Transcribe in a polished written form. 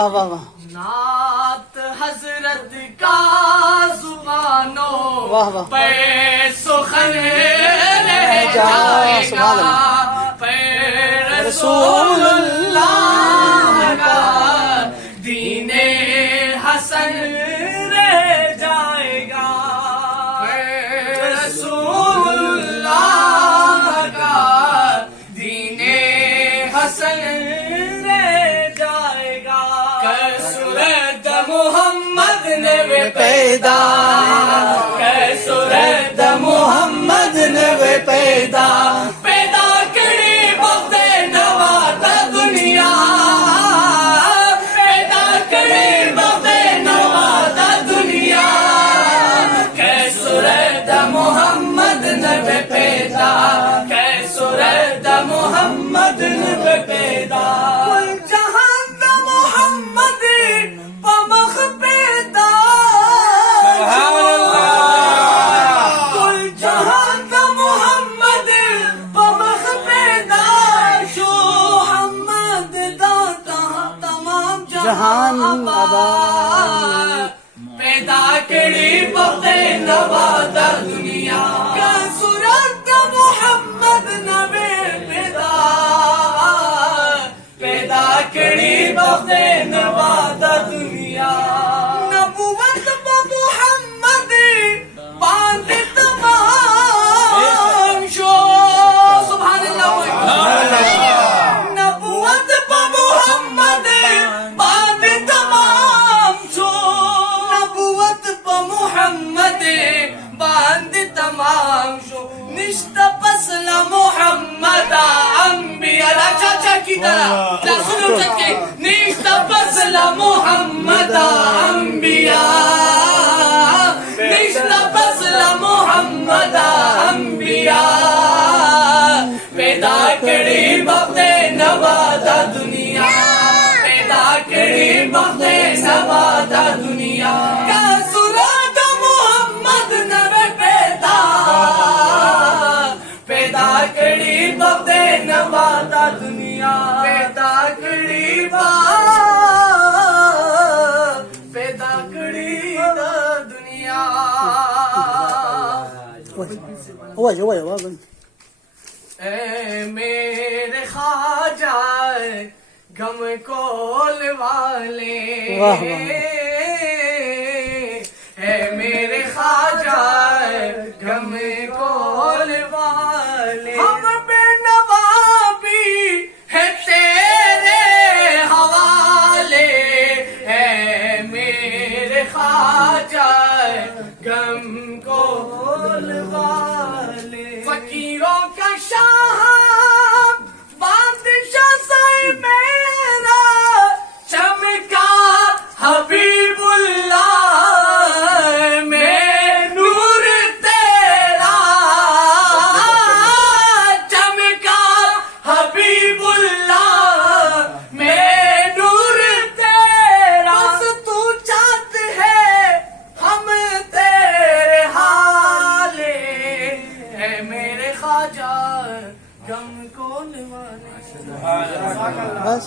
واہ واہ واہ نعت حضرت کا زبانوں واہ واہ پہ سخن رہ جائے گا، پہ رسول اللہ کا دین حسن رہ جائے گا، پہ رسول اللہ کا دین حسن رہ جائے گا۔ کسورت محمد نے پیدا، کسورت محمد نے پیدا، پیدا کری وقت نوات دنیا، پیدا کری وقت نوات دنیا، کسورت محمد نے پیدا، کسورت محمد نے پیدا، جہان آباد پیدا کری وقت نواد دنیا، کسورت محمد نبی پیدا، پیدا کری وقت نواد دنیا، نبوت محمد باندھ تمام شو، سبحان اللہ، نبوت محمد تمام شو، نشتا پسل محمد انبیاء، لا چاچا کی طرح لا سنو چچ کے، نشتا پسل محمد انبیاء، نشتا پسل محمد انبیاء، پیدا کری وقت نواد دنیا، پیدا کری وقت نواد دنیا، دنیا پیدا کری، پیدا کری دنیا، اے میرے خواجہ غم کول والے، اے میرے خواجہ غم کول والے، ہم بے نوابی ہے تیرے حوالے، اے میرے خواجہ غم کول والے، فقیروں کا شاہ بادشاہ سائے میرا چمکا حبیب اللہ، بس